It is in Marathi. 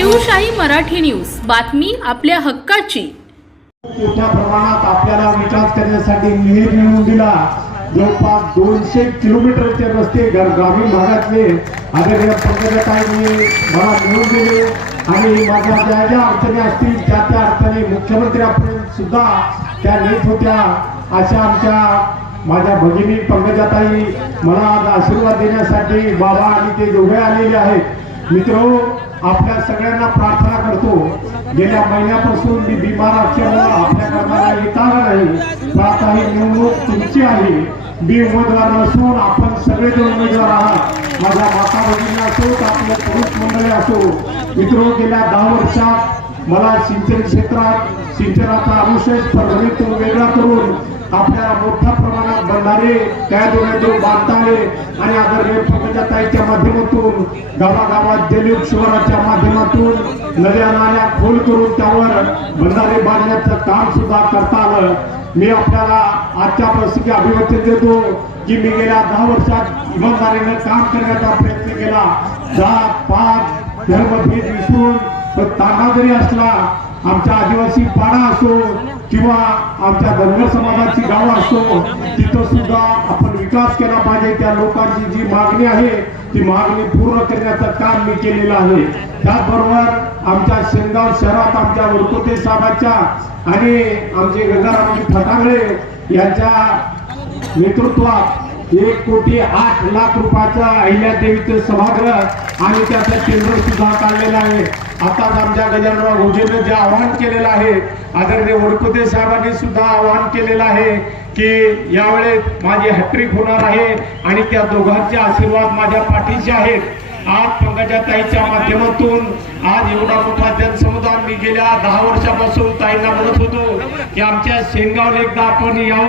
शिवशाही मराठी न्यूज. बातमी आपल्या हक्काची. मोठ्या प्रमाणात आपल्याला विकास करण्यासाठी निधी मिळवून दिला. जवळपास दोनशे किलोमीटरचे रस्ते ग्रामीण भागातले आदरणीय पंकजाताईंनी मला मिळवून दिले. आणि माझ्या ज्या ज्या अडचणी असतील त्या त्या अडचणी मुख्यमंत्र्यापर्यंत सुद्धा त्या नेत होत्या. अशा आमच्या माझ्या भगिनी पंकजाताई मला आज आशीर्वाद देण्यासाठी बाबा आणि ते दोघे आलेले आहेत. मित्र आपल्या सगळ्यांना प्रार्थना करतो. गेल्या महिन्यापासून मी बिमार असल्यामुळे आपल्या कामाला येणार नाही. पण आता ही निवडणूक तुमची आहे. मी उमेदवार नसून आपण सगळेजण उमेदवार आहात. माझ्या माता भगिनी असो का आपल्या पुरुष मंडळी असो. मित्र गेल्या दहा वर्षात मला सिंचन क्षेत्रात सिंचनाचा अनुशेष परभणीतून वेगळा करून आपल्याला मोठ्या प्रमाणात बंधारे त्या दोन बांधता आले आणि आदरणीय पंकजाताईच्या माध्यमातून गावागावात जलयुग शिवाराच्या माध्यमातून नद्या नाल्या खोल करून त्यावर बंधारे बांधण्याचं काम सुद्धा करता आलं. मी आपल्याला आजच्या प्रसंगी अभिवाचन देतो की मी गेल्या दहा वर्षात इमानदारीनं काम करण्याचा प्रयत्न केला. जात पात धर्मभेद विसरून पण तांडा जरी असला आमच्या आदिवासी पाडा असो किंवा आमच्या धनगर समाजाची गावं असो तिथं सुद्धा आपण विकास केला पाहिजे. त्या लोकांची जी मागणी आहे ती मागणी पूर्ण करण्याचं काम मी केलेलं आहे. त्याचबरोबर आमच्या शेंगाव शहरात आमच्या वरकुते साहेबांच्या आणि आमचे गंगारामजी फटांगळे यांच्या नेतृत्वात एक कोटी आठ लाख रुपयाचा अहिल्यादेवीचं सभागृह आणि त्याचं केंद्र सुद्धा काढलेलं आहे. आताच आमच्या गजानराव घोजेनं जे आवाहन केलेलं आहे आदरणीय वडकुते साहेबांनी सुद्धा आवाहन केलेलं आहे की यावेळेस माझी हॅट्रिक होणार आहे आणि त्या दोघांचे आशीर्वाद माझ्या पाठीशी आहेत. आज पंकजाताईच्या माध्यमातून आज एवढा मोठा जनसमुदाय मी गेल्या दहा वर्षापासून ताईंना म्हणत होतो की आमच्या शेंगावला एकदा आपण यावं.